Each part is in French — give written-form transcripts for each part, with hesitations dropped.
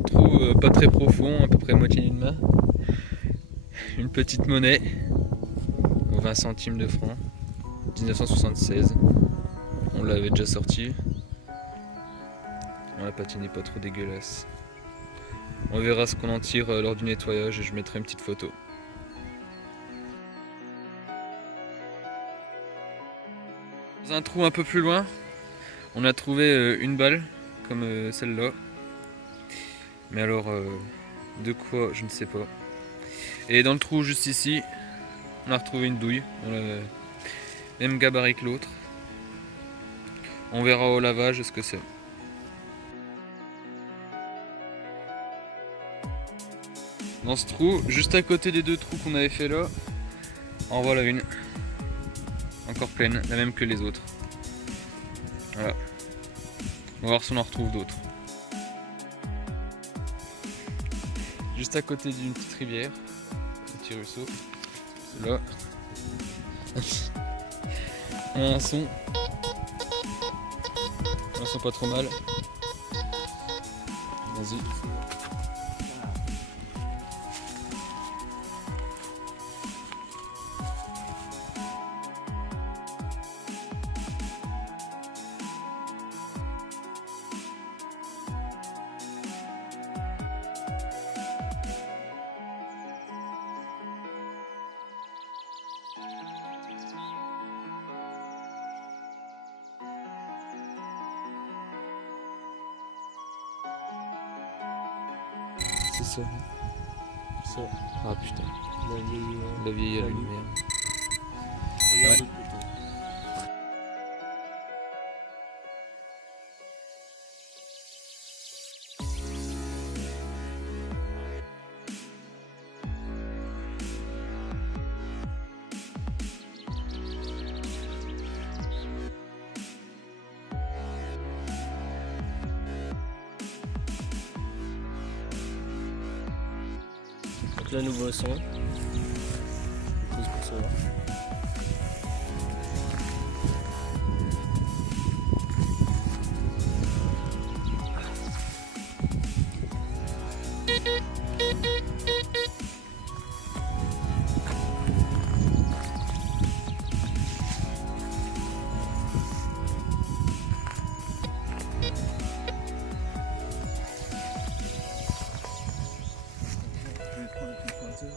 Un trou pas très profond, à peu près moitié d'une main. Une petite monnaie, 20 centimes de francs, 1976. On l'avait déjà sorti. La patine n'est pas trop dégueulasse. On verra ce qu'on en tire lors du nettoyage et je mettrai une petite photo. Dans un trou un peu plus loin, on a trouvé une balle comme celle-là. Mais alors, de quoi, je ne sais pas. Et dans le trou juste ici, on a retrouvé une douille. Même gabarit que l'autre. On verra au lavage ce que c'est. Dans ce trou, juste à côté des deux trous qu'on avait fait là, en voilà une. Encore pleine, la même que les autres. Voilà. On va voir si on en retrouve d'autres. Juste à côté d'une petite rivière, un petit ruisseau. Là. Un son. Un son pas trop mal. Vas-y. C'est ça. Ça, Ah putain, la vieille la vieille lumière. Regarde Ouais. le poteau. Donc là nous bossons. Pause pour savoir. Je vais prendre un petit pointeur.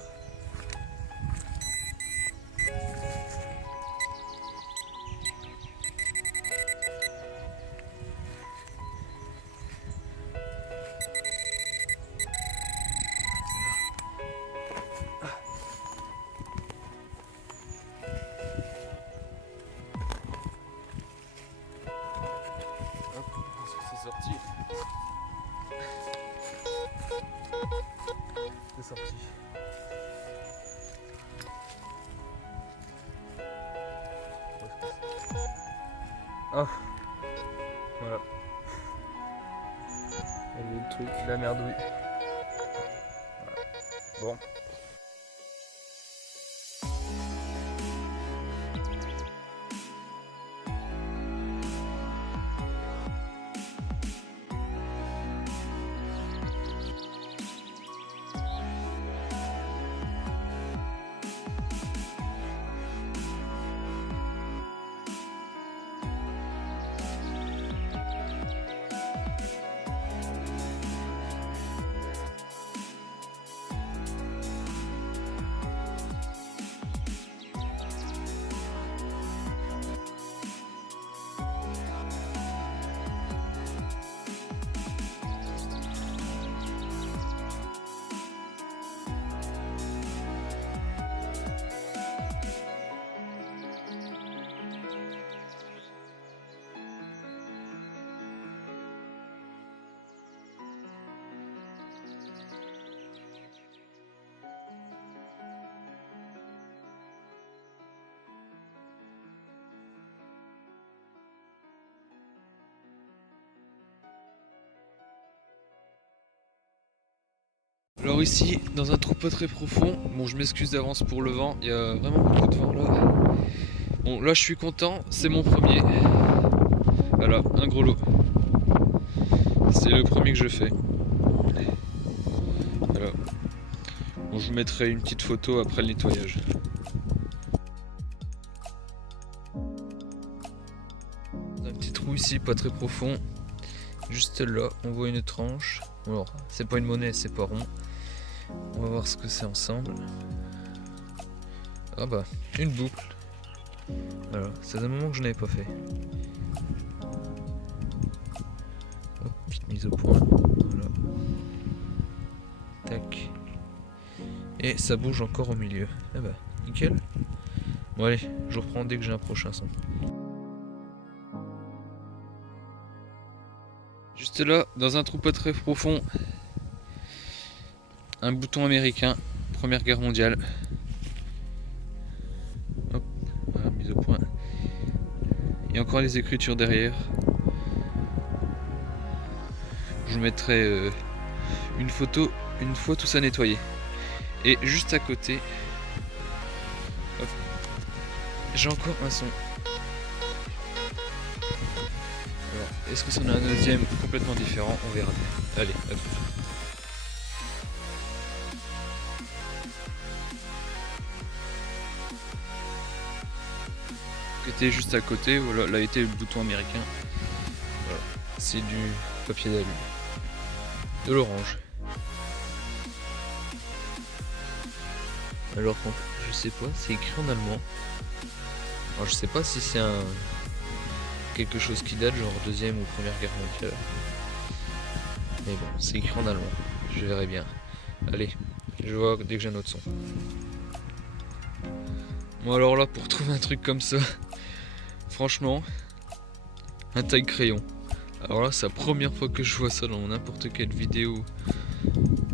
Hop, est-ce que c'est sorti? C'est sorti. Oh, voilà, Elle est le truc. la merdouille. Voilà. Bon. Alors ici, dans un trou pas très profond, bon je m'excuse d'avance pour le vent, il y a vraiment beaucoup de vent là. Bon là je suis content, c'est mon premier. Voilà, un gros lot. C'est le premier que je fais. Bon, je vous mettrai une petite photo après le nettoyage. Un petit trou ici, pas très profond. Juste là, on voit une tranche. Alors, c'est pas une monnaie, c'est pas rond. On va voir ce que c'est ensemble. Ah bah, une boucle. Voilà, c'est un moment que je n'avais pas fait. Hop, petite mise au point. Voilà. Tac. Et ça bouge encore au milieu. Ah bah, nickel. Bon allez, je reprends dès que j'ai un prochain son. Juste là, dans un trou pas très profond, un bouton américain, Première Guerre mondiale. Hop, voilà, mise au point. Il y a encore les écritures derrière. Je vous mettrai une photo une fois tout ça nettoyé. Et juste à côté, j'ai encore un son. Alors, est-ce que c'en a un deuxième complètement différent? On verra. Allez, hop. Qui était juste à côté, voilà, là était le bouton américain. Voilà, c'est du papier d'alu, de l'orange. Alors je sais pas, c'est écrit en allemand. Alors je sais pas si c'est quelque chose qui date, genre deuxième ou première guerre mondiale. Mais bon, c'est écrit en allemand. Je verrai bien. Allez, je vois dès que j'ai un autre son. Bon alors là, pour trouver un truc comme ça, franchement, un taille-crayon. Alors là, c'est la première fois que je vois ça dans n'importe quelle vidéo.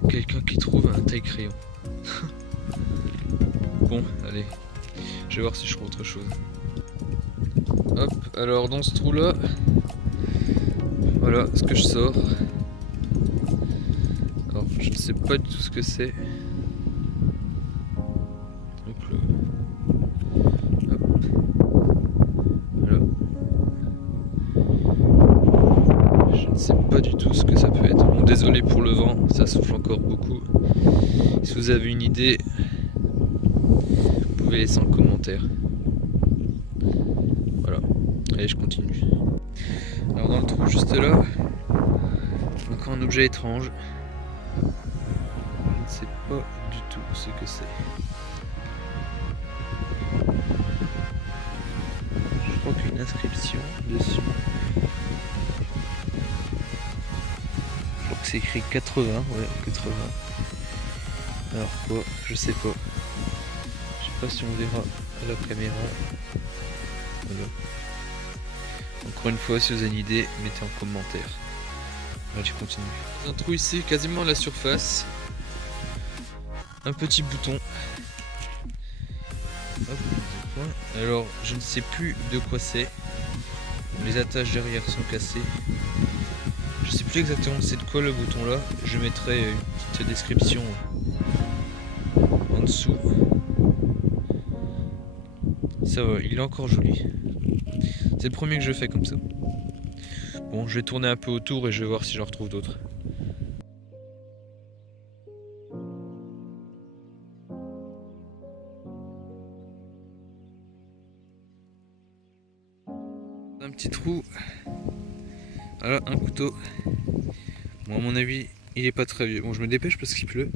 Quelqu'un qui trouve un taille-crayon. Bon, allez, je vais voir si je trouve autre chose. Hop, alors dans ce trou là, voilà ce que je sors. Alors, je ne sais pas du tout ce que c'est. Hop là. Hop. Voilà. Je ne sais pas du tout ce que ça peut être. Bon, désolé pour le vent, ça souffle encore beaucoup. Si vous avez une idée, vous pouvez laisser en commentaire. Voilà. Allez, je continue. Alors dans le trou juste là, encore un objet étrange. Je ne sais pas du tout ce que c'est. Je crois qu'il y a une inscription dessus. Je crois que c'est écrit 80, ouais, 80. Alors quoi, je sais pas. Je sais pas si on verra à la caméra. Voilà. Encore une fois, si vous avez une idée, mettez en commentaire. Allez, je continue. Un trou ici, quasiment à la surface. Un petit bouton. Hop, alors, je ne sais plus de quoi c'est. Les attaches derrière sont cassées. Je sais plus exactement c'est de quoi le bouton là. Je mettrai une petite description en dessous. Ça va, il est encore joli. C'est le premier que je fais comme ça. Bon, je vais tourner un peu autour et je vais voir si j'en retrouve d'autres. Un petit trou. Voilà, un couteau. Bon, à mon avis, il est pas très vieux. Bon, je me dépêche parce qu'il pleut.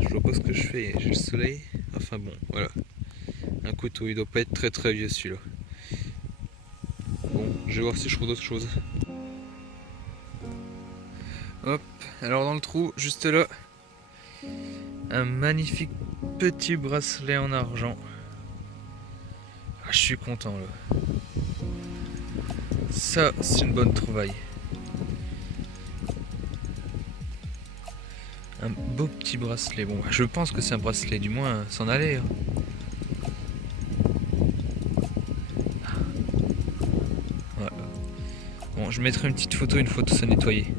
Je vois pas ce que je fais, j'ai le soleil. Enfin bon, voilà. Un couteau, il doit pas être très très vieux celui-là. Bon, je vais voir si je trouve d'autres choses. Hop, alors dans le trou, juste là, un magnifique petit bracelet en argent. Ah, je suis content là. Ça, c'est une bonne trouvaille. Un beau petit bracelet. Bon, je pense que c'est un bracelet, du moins, s'en aller. Hein. Voilà. Bon, je mettrai une petite photo une fois tout ça nettoyé.